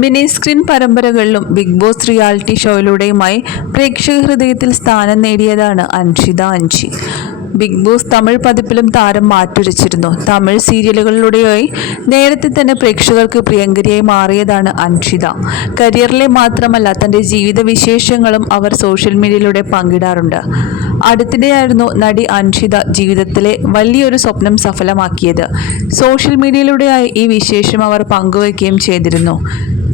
Mini screen പരമ്പരകളിലും Bigg Boss reality ഷോയിലൂടെയുമായി പ്രേക്ഷക ഹൃദയത്തിൽ സ്ഥാനം നേടിയതാണ് അൻഷിത അഞ്ചി. ബിഗ് ബോസ് തമിഴ് പതിപ്പിലും താരം മാറ്റുരച്ചിരുന്നു. തമിഴ് സീരിയലുകളിലൂടെയായി നേരത്തെ തന്നെ പ്രേക്ഷകർക്ക് പ്രിയങ്കരിയായി മാറിയതാണ് അൻഷിത. കരിയറിലെ മാത്രമല്ല തന്റെ ജീവിത വിശേഷങ്ങളും അവർ സോഷ്യൽ മീഡിയയിലൂടെ പങ്കിടാറുണ്ട്. അടുത്തിടെയായിരുന്നു നടി അൻഷിത ജീവിതത്തിലെ വലിയൊരു സ്വപ്നം സഫലമാക്കിയത്. സോഷ്യൽ മീഡിയയിലൂടെയായി ഈ വിശേഷം അവർ പങ്കുവയ്ക്കുകയും ചെയ്തിരുന്നു.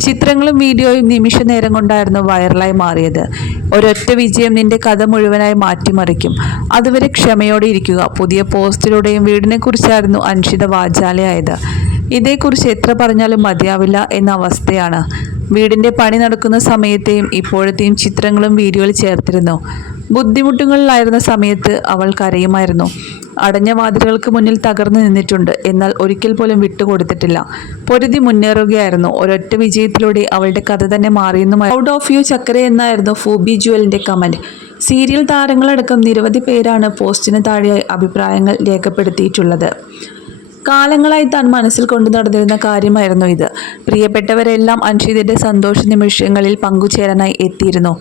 ചിത്രങ്ങളും വീഡിയോയും നിമിഷ നേരം കൊണ്ടായിരുന്നു വൈറലായി മാറിയത്. ഒരൊറ്റ വിജയം നിന്റെ കഥ മുഴുവനായി മാറ്റിമറിക്കും. അതുവരെ ക്ഷമയോടെ ഇരിക്കുക. പുതിയ പോസ്റ്റിലൂടെയും വീടിനെ കുറിച്ചായിരുന്നു അൻഷിത വാചാലയായത്. ഇതേക്കുറിച്ച് എത്ര പറഞ്ഞാലും മതിയാവില്ല എന്ന അവസ്ഥയാണ്. വീടിന്റെ പണി നടക്കുന്ന സമയത്തെയും ഇപ്പോഴത്തെയും ചിത്രങ്ങളും വീഡിയോയിൽ ചേർത്തിരുന്നു. ബുദ്ധിമുട്ടുകളിലായിരുന്ന സമയത്ത് അവൾ കരയുമായിരുന്നു. അടഞ്ഞ വാതിലുകൾക്ക് മുന്നിൽ തകർന്നു നിന്നിട്ടുണ്ട്. എന്നാൽ ഒരിക്കൽ പോലും വിട്ടുകൊടുത്തിട്ടില്ല. പൊരുതി മുന്നേറുകയായിരുന്നു. ഒരൊറ്റ വിജയത്തിലൂടെ അവളുടെ കഥ തന്നെ മാറിയെന്നും ഔട്ട് ഓഫ് യു ചക്കര എന്നായിരുന്നു ഫൂബി ജുവലിന്റെ കമന്റ്. സീരിയൽ താരങ്ങളടക്കം നിരവധി പേരാണ് പോസ്റ്റിന് താഴെയായി അഭിപ്രായങ്ങൾ രേഖപ്പെടുത്തിയിട്ടുള്ളത്. കാലങ്ങളായി താൻ മനസ്സിൽ കൊണ്ടു നടന്നിരുന്ന കാര്യമായിരുന്നു ഇത്. പ്രിയപ്പെട്ടവരെല്ലാം അൻഷിതയുടെ സന്തോഷ നിമിഷങ്ങളിൽ പങ്കുചേരാനായി എത്തിയിരുന്നു.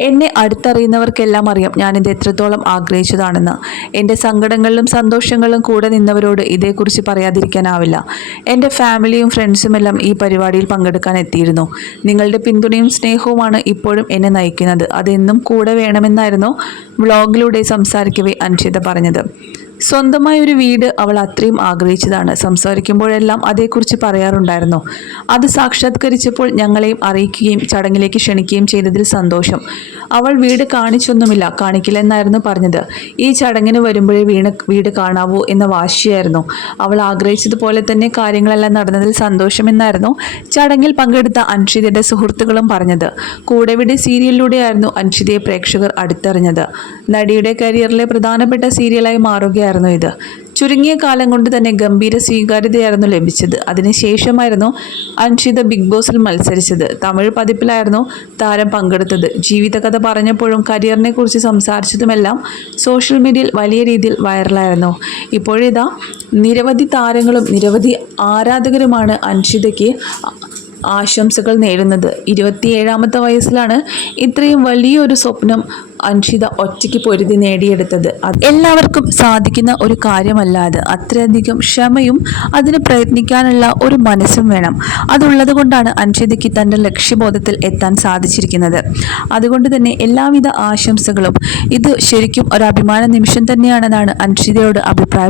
എന്നെ അടുത്തറിയുന്നവർക്കെല്ലാം അറിയാം ഞാനിത് എത്രത്തോളം ആഗ്രഹിച്ചതാണെന്ന്. എന്റെ സങ്കടങ്ങളിലും സന്തോഷങ്ങളിലും കൂടെ നിന്നവരോട് ഇതേക്കുറിച്ച് പറയാതിരിക്കാനാവില്ല. എന്റെ ഫാമിലിയും ഫ്രണ്ട്സും എല്ലാം ഈ പരിപാടിയിൽ പങ്കെടുക്കാൻ എത്തിയിരുന്നു. നിങ്ങളുടെ പിന്തുണയും സ്നേഹവുമാണ് ഇപ്പോഴും എന്നെ നയിക്കുന്നത്. അതെന്നും കൂടെ വേണമെന്നായിരുന്നു വ്ളോഗിലൂടെ സംസാരിക്കവേ അൻഷിത പറഞ്ഞത്. സ്വന്തമായ ഒരു വീട് അവൾ അത്രയും ആഗ്രഹിച്ചതാണ്. സംസാരിക്കുമ്പോഴെല്ലാം അതേക്കുറിച്ച് പറയാറുണ്ടായിരുന്നു. അത് സാക്ഷാത്കരിച്ചപ്പോൾ ഞങ്ങളെയും അറിയിക്കുകയും ചടങ്ങിലേക്ക് ക്ഷണിക്കുകയും ചെയ്തതിൽ സന്തോഷം. അവൾ വീട് കാണിച്ചൊന്നുമില്ല. കാണിക്കില്ലെന്നായിരുന്നു പറഞ്ഞത്. ഈ ചടങ്ങിന് വരുമ്പോഴേ വീണ് വീട് കാണാവൂ എന്ന വാശിയായിരുന്നു. അവൾ ആഗ്രഹിച്ചതുപോലെ തന്നെ കാര്യങ്ങളെല്ലാം നടന്നതിൽ സന്തോഷമെന്നായിരുന്നു ചടങ്ങിൽ പങ്കെടുത്ത അൻഷിതയുടെ സുഹൃത്തുക്കളും പറഞ്ഞത്. കൂടെവിടെ സീരിയലിലൂടെയായിരുന്നു അൻഷിതയെ പ്രേക്ഷകർ അടുത്തറിഞ്ഞത്. നടിയുടെ കരിയറിലെ പ്രധാനപ്പെട്ട സീരിയലായി മാറുകയായിരുന്നു ഇത്. ചുരുങ്ങിയ കാലം കൊണ്ട് തന്നെ ഗംഭീര സ്വീകാര്യതയായിരുന്നു ലഭിച്ചത്. അതിനുശേഷമായിരുന്നു അൻഷിത ബിഗ് ബോസിൽ മത്സരിച്ചത്. തമിഴ് പതിപ്പിലായിരുന്നു താരം പങ്കെടുത്തത്. ജീവിതകഥ പറഞ്ഞപ്പോഴും കരിയറിനെ കുറിച്ച് സംസാരിച്ചതുമെല്ലാം സോഷ്യൽ മീഡിയയിൽ വലിയ രീതിയിൽ വൈറലായിരുന്നു. ഇപ്പോഴിതാ നിരവധി താരങ്ങളും നിരവധി ആരാധകരുമാണ് അൻഷിതയ്ക്ക് ആശംസകൾ നേടുന്നത് ഇരുപത്തിയേഴാമത്തെ വയസ്സിലാണ് ഇത്രയും വലിയൊരു സ്വപ്നം അൻഷിത ഒറ്റയ്ക്ക് പൊരുതി നേടിയെടുത്തത്. എല്ലാവർക്കും സാധിക്കുന്ന ഒരു കാര്യമല്ല അത്. അത്രയധികം ക്ഷമയും അതിന് പ്രയത്നിക്കാനുള്ള ഒരു മനസ്സും വേണം. അതുള്ളത് കൊണ്ടാണ് അൻഷിതയ്ക്ക് തന്റെ ലക്ഷ്യബോധത്തിൽ എത്താൻ സാധിച്ചിരിക്കുന്നത്. അതുകൊണ്ട് തന്നെ എല്ലാവിധ ആശംസകളും. ഇത് ശരിക്കും ഒരു അഭിമാന നിമിഷം തന്നെയാണെന്നാണ് അൻഷിതയോട് അഭിപ്രായം